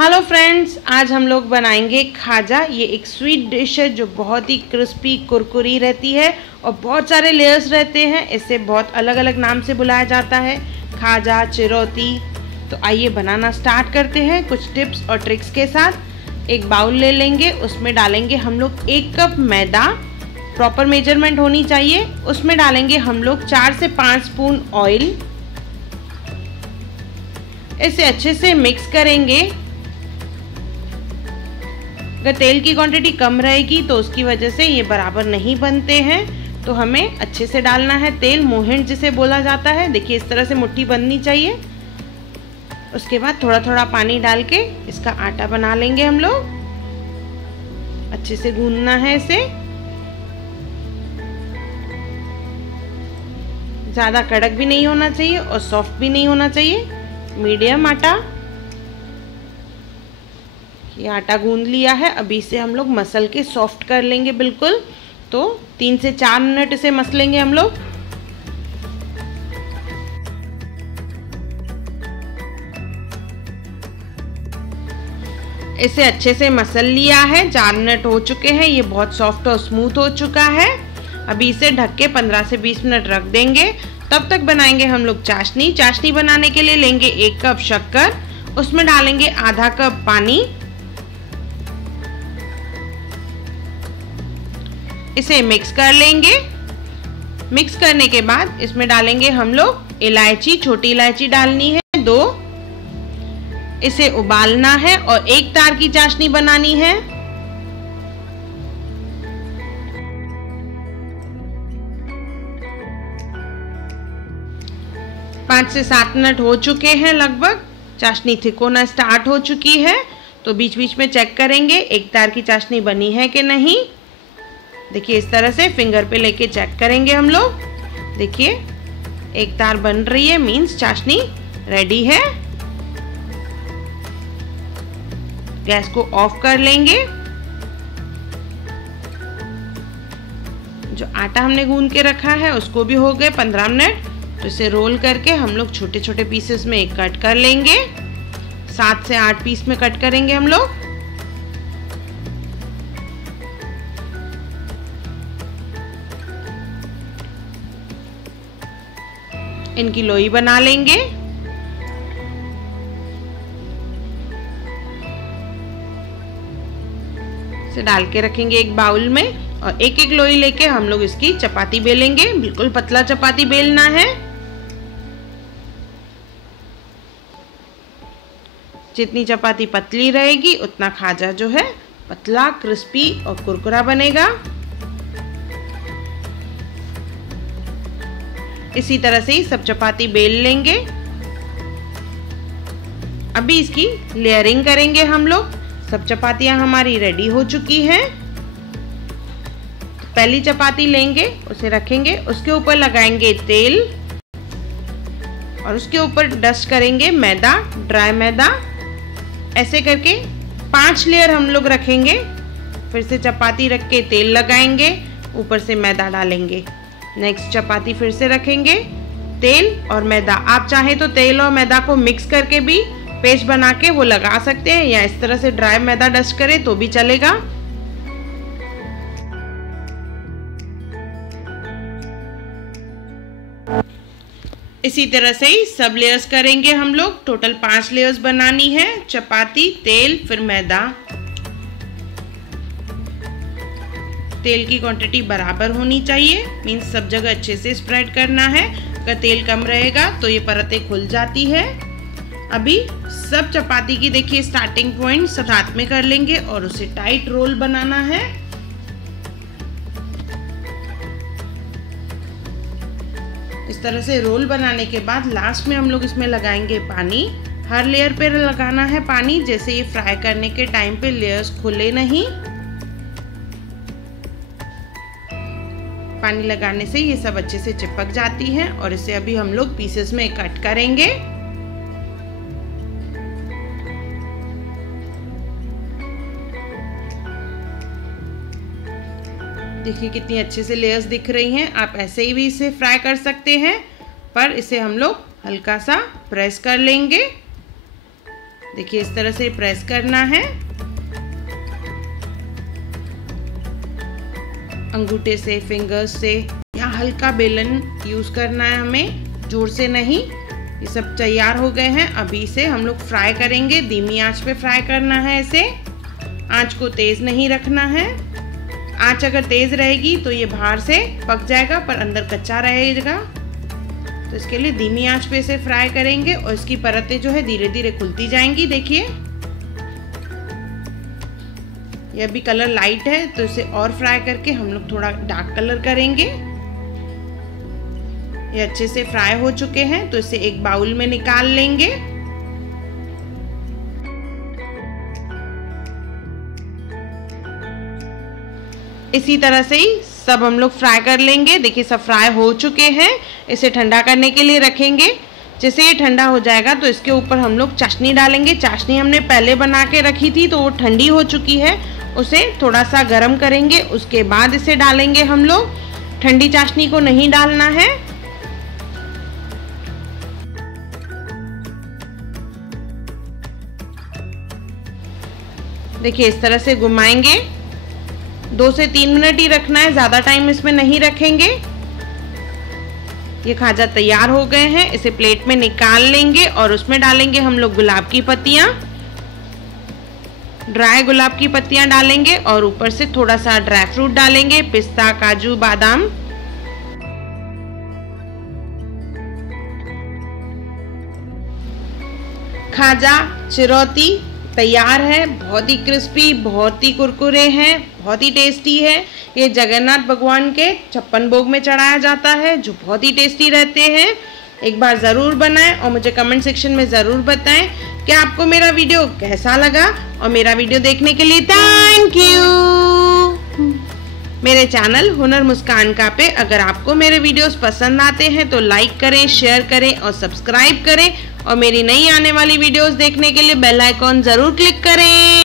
Hello friends, आज हम लोग बनाएंगे खाजा। ये एक स्वीट डिश है जो बहुत ही क्रिस्पी कुरकुरी रहती है और बहुत सारे लेयर्स रहते हैं। इसे बहुत अलग अलग नाम से बुलाया जाता है, खाजा, चिरौती। तो आइए बनाना स्टार्ट करते हैं कुछ टिप्स और ट्रिक्स के साथ। एक बाउल ले लेंगे, उसमें डालेंगे हम लोग 1 कप मैदा, प्रॉपर मेजरमेंट होनी चाहिए। उसमें डालेंगे हम लोग 4 से 5 स्पून ऑयल। इसे अच्छे से मिक्स करेंगे। अगर तेल की क्वांटिटी कम रहेगी तो उसकी वजह से ये बराबर नहीं बनते हैं, तो हमें अच्छे से डालना है तेल। मोहन जिसे बोला जाता है, देखिए इस तरह से मुट्ठी बननी चाहिए। उसके बाद थोड़ा थोड़ा पानी डाल के इसका आटा बना लेंगे हम लोग। अच्छे से गूंदना है इसे, ज़्यादा कड़क भी नहीं होना चाहिए और सॉफ्ट भी नहीं होना चाहिए, मीडियम आटा। ये आटा गूंद लिया है। अभी इसे हम लोग मसल के सॉफ्ट कर लेंगे बिल्कुल। तो 3 से 4 मिनट इसे मसलेंगे हम लोग। इसे अच्छे से मसल लिया है, 4 मिनट हो चुके हैं। ये बहुत सॉफ्ट और स्मूथ हो चुका है। अभी इसे ढक के 15 से 20 मिनट रख देंगे। तब तक बनाएंगे हम लोग चाशनी। चाशनी बनाने के लिए लेंगे 1 कप शक्कर, उसमें डालेंगे आधा कप पानी। इसे मिक्स कर लेंगे। मिक्स करने के बाद इसमें डालेंगे हम लोग इलायची, छोटी इलायची डालनी है 2। इसे उबालना है और 1 तार की चाशनी बनानी है। पाँच से 7 मिनट हो चुके हैं लगभग। चाशनी थिक होना स्टार्ट हो चुकी है, तो बीच बीच में चेक करेंगे 1 तार की चाशनी बनी है कि नहीं। देखिए इस तरह से फिंगर पे लेके चेक करेंगे हम लोग। देखिए 1 तार बन रही है, मीन्स चाशनी रेडी है। गैस को ऑफ कर लेंगे। जो आटा हमने गूंद के रखा है उसको भी हो गए 15 मिनट। तो इसे रोल करके हम लोग छोटे छोटे पीसेस में कट कर लेंगे। 7 से 8 पीस में कट करेंगे हम लोग। इनकी लोई बना लेंगे। इसे डाल के रखेंगे एक बाउल में और एक एक लोई लेके हम लोग इसकी चपाती बेलेंगे। बिल्कुल पतला चपाती बेलना है। जितनी चपाती पतली रहेगी उतना खाजा जो है पतला, क्रिस्पी और कुरकुरा बनेगा। इसी तरह से ही सब चपाती बेल लेंगे। अभी इसकी लेयरिंग करेंगे हम लोग। सब चपातियां हमारी रेडी हो चुकी हैं। पहली चपाती लेंगे, उसे रखेंगे, उसके ऊपर लगाएंगे तेल और उसके ऊपर डस्ट करेंगे मैदा, ड्राई मैदा। ऐसे करके 5 लेयर हम लोग रखेंगे। फिर से चपाती रख के तेल लगाएंगे, ऊपर से मैदा डालेंगे। नेक्स्ट चपाती फिर से रखेंगे, तेल और मैदा। आप चाहें तो तेल और मैदा को मिक्स करके भी पेस्ट बना के वो लगा सकते हैं, या इस तरह से ड्राई मैदा डस्ट करें तो भी चलेगा। इसी तरह से ही सब लेयर्स करेंगे हम लोग। टोटल 5 लेयर्स बनानी है। चपाती, तेल, फिर मैदा। तेल की क्वांटिटी बराबर होनी चाहिए, मीन्स सब जगह अच्छे से स्प्रेड करना है। अगर तेल कम रहेगा तो ये परतें खुल जाती है। अभी सब चपाती की देखिए स्टार्टिंग पॉइंट सब साथ में कर लेंगे और उसे टाइट रोल बनाना है। इस तरह से रोल बनाने के बाद लास्ट में हम लोग इसमें लगाएंगे पानी। हर लेयर पे लगाना है पानी, जैसे ये फ्राई करने के टाइम पे लेयर्स खुले नहीं। पानी लगाने से ये सब अच्छे से चिपक जाती हैं और इसे अभी हम लोग पीसेस में कट करेंगे। देखिए कितनी अच्छे से लेयर्स दिख रही हैं। आप ऐसे ही भी इसे फ्राई कर सकते हैं, पर इसे हम लोग हल्का सा प्रेस कर लेंगे। देखिए इस तरह से प्रेस करना है, अंगूठे से, फिंगर्स से, या हल्का बेलन यूज करना है हमें, जोर से नहीं। ये सब तैयार हो गए हैं। अभी इसे हम लोग फ्राई करेंगे, धीमी आंच पे फ्राई करना है इसे। आंच को तेज नहीं रखना है, आंच अगर तेज रहेगी तो ये बाहर से पक जाएगा पर अंदर कच्चा रहेगा। तो इसके लिए धीमी आंच पे इसे फ्राई करेंगे और इसकी परतें जो है धीरे धीरे खुलती जाएंगी। देखिए ये अभी कलर लाइट है तो इसे और फ्राई करके हम लोग थोड़ा डार्क कलर करेंगे। ये अच्छे से फ्राई हो चुके हैं तो इसे एक बाउल में निकाल लेंगे। इसी तरह से ही सब हम लोग फ्राई कर लेंगे। देखिए सब फ्राई हो चुके हैं। इसे ठंडा करने के लिए रखेंगे। जैसे ये ठंडा हो जाएगा तो इसके ऊपर हम लोग चाशनी डालेंगे। चाशनी हमने पहले बना के रखी थी तो वो ठंडी हो चुकी है, उसे थोड़ा सा गर्म करेंगे, उसके बाद इसे डालेंगे हम लोग। ठंडी चाशनी को नहीं डालना है। देखिए इस तरह से घुमाएंगे। 2 से 3 मिनट ही रखना है, ज़्यादा टाइम इसमें नहीं रखेंगे। ये खाजा तैयार हो गए हैं। इसे प्लेट में निकाल लेंगे और उसमें डालेंगे हम लोग गुलाब की पत्तियां, ड्राई गुलाब की पत्तियां डालेंगे और ऊपर से थोड़ा सा ड्राई फ्रूट डालेंगे, पिस्ता, काजू, बादाम। खाजा चिरौती तैयार है। बहुत ही क्रिस्पी, बहुत ही कुरकुरे हैं, बहुत ही टेस्टी है। ये जगन्नाथ भगवान के 56 भोग में चढ़ाया जाता है जो बहुत ही टेस्टी रहते हैं। एक बार ज़रूर बनाएं और मुझे कमेंट सेक्शन में ज़रूर बताएं कि आपको मेरा वीडियो कैसा लगा। और मेरा वीडियो देखने के लिए थैंक यू। मेरे चैनल हुनर मुस्कान का पे अगर आपको मेरे वीडियोस पसंद आते हैं तो लाइक करें, शेयर करें और सब्सक्राइब करें। और मेरी नई आने वाली वीडियोस देखने के लिए बेल आइकॉन ज़रूर क्लिक करें।